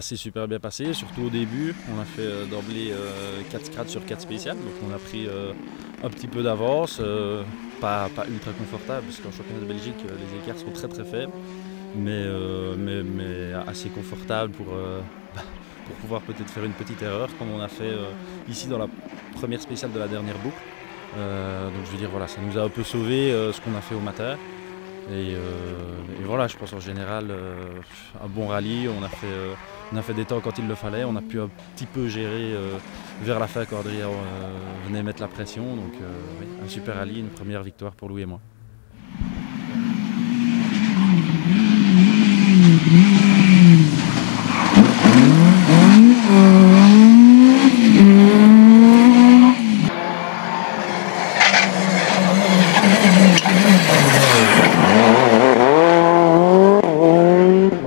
ça s'est super bien passé, surtout au début. On a fait d'emblée 4 scratchs sur 4 spéciales, donc on a pris un petit peu d'avance, pas ultra confortable, parce qu'en championnat de Belgique, les écarts sont très très faibles, mais assez confortable pour pouvoir peut-être faire une petite erreur, comme on a fait ici dans la première spéciale de la dernière boucle. Donc je veux dire, voilà, ça nous a un peu sauvé ce qu'on a fait au matin. Et voilà, je pense en général, un bon rallye, on a fait des temps quand il le fallait, on a pu un petit peu gérer vers la fin quand Adrien venait mettre la pression. Donc oui, un super rallye, une première victoire pour Louis et moi.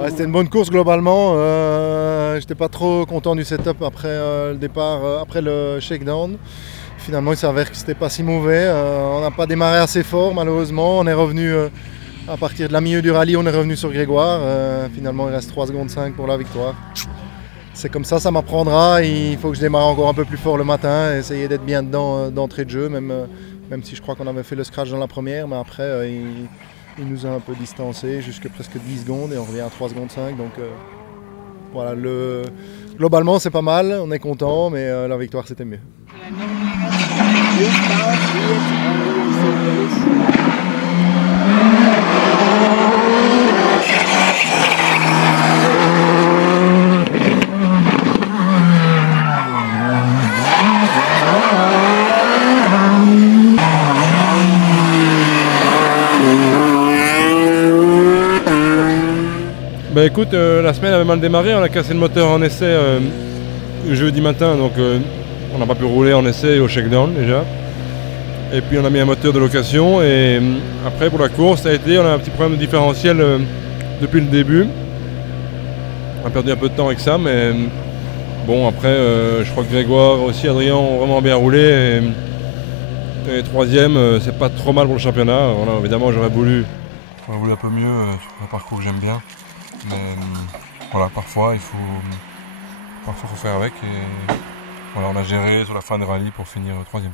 C'était une bonne course globalement. J'étais pas trop content du setup après le départ, après le shakedown. Finalement, il s'avère que c'était pas si mauvais. On n'a pas démarré assez fort malheureusement. On est revenu à partir de la milieu du rallye, on est revenu sur Grégoire. Finalement, il reste 3 secondes 5 pour la victoire. C'est comme ça m'apprendra. Il faut que je démarre encore un peu plus fort le matin, essayer d'être bien dedans d'entrée de jeu, même si je crois qu'on avait fait le scratch dans la première, mais après il nous a un peu distancé jusqu'à presque 10 secondes et on revient à 3 secondes 5. Donc voilà, globalement c'est pas mal, on est content, mais la victoire c'était mieux. Bah écoute, la semaine avait mal démarré, on a cassé le moteur en essai jeudi matin, donc on n'a pas pu rouler en essai au shakedown déjà. Et puis on a mis un moteur de location et après pour la course ça a été, on a un petit problème de différentiel depuis le début. On a perdu un peu de temps avec ça, mais bon après je crois que Grégoire aussi, Adrien ont vraiment bien roulé. Et troisième, c'est pas trop mal pour le championnat. Voilà, évidemment j'aurais voulu un peu mieux sur un parcours que j'aime bien. Mais voilà, parfois il faut faire avec et voilà, on a géré sur la fin de rallye pour finir troisième.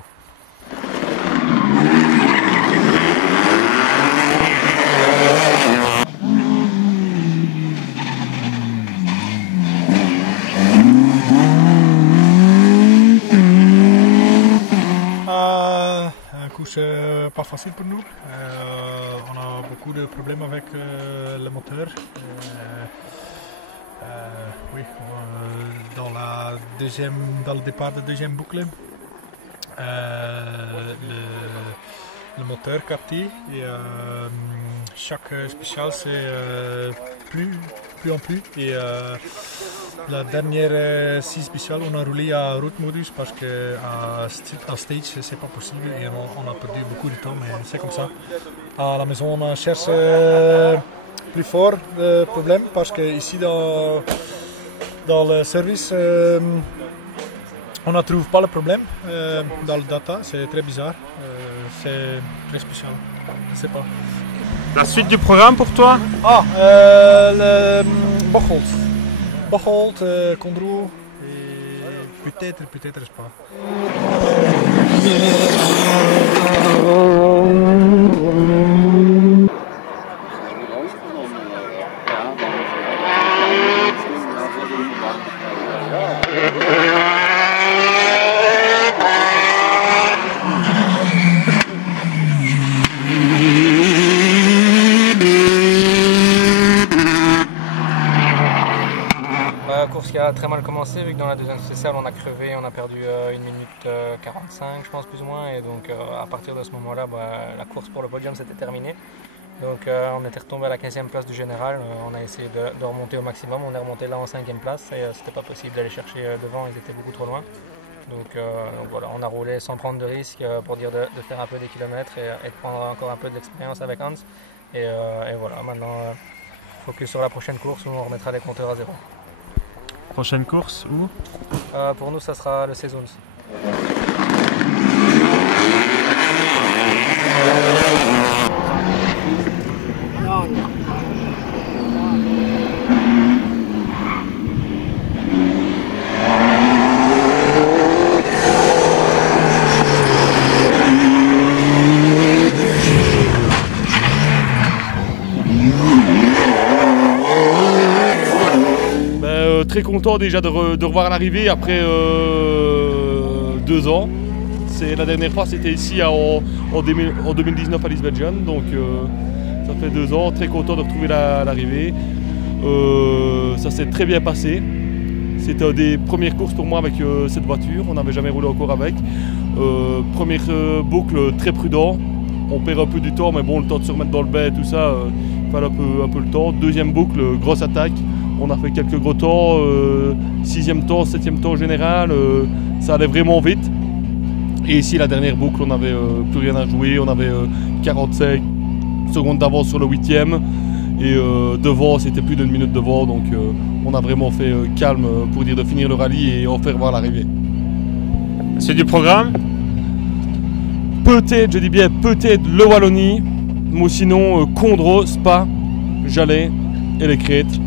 Un course pas facile pour nous. On a beaucoup de problèmes avec le moteur. Oui, dans le départ de deuxième boucle, le moteur capté et chaque spécial c'est plus en plus et la dernière 6 spéciales on a roulé à route modus parce que à stage c'est pas possible et on a perdu beaucoup de temps, mais c'est comme ça. À la maison on cherche plus fort le problème parce que ici dans le service on ne trouve pas le problème dans le data, c'est très bizarre, c'est très spécial, je ne sais pas. La suite du programme pour toi? Le Bocholt, Condro et peut-être Spa. Course qui a très mal commencé, vu que dans la deuxième spéciale on a crevé, on a perdu 1 minute 45 je pense plus ou moins, et donc à partir de ce moment là la course pour le podium c'était terminé. Donc on était retombé à la 15e place du général, on a essayé de remonter au maximum, on est remonté là en 5e place et c'était pas possible d'aller chercher devant, ils étaient beaucoup trop loin. Donc voilà, on a roulé sans prendre de risques pour dire de faire un peu des kilomètres et de prendre encore un peu d'expérience avec Hans. Et voilà, maintenant focus sur la prochaine course où on remettra les compteurs à zéro. Prochaine course où? Pour nous, ça sera le Saisons. content déjà de revoir l'arrivée après 2 ans. La dernière fois c'était ici en 2019 à Lisbonne, donc ça fait 2 ans, très content de retrouver l'arrivée. Ça s'est très bien passé. C'était une des premières courses pour moi avec cette voiture, on n'avait jamais roulé encore avec. Première boucle très prudent, on perd un peu du temps, mais bon, le temps de se remettre dans le bain et tout ça, il fallait un peu le temps. Deuxième boucle, grosse attaque, on a fait quelques gros temps, 6e temps, 7e temps général, ça allait vraiment vite. Et ici, la dernière boucle, on n'avait plus rien à jouer, on avait 45 secondes d'avance sur le 8e. Et devant, c'était plus d'1 minute devant, donc on a vraiment fait calme pour dire de finir le rallye et en faire voir l'arrivée. C'est du programme? Peut-être, je dis bien peut-être le Wallonie, mais sinon Condro, Spa, Jalais et les Crêtes.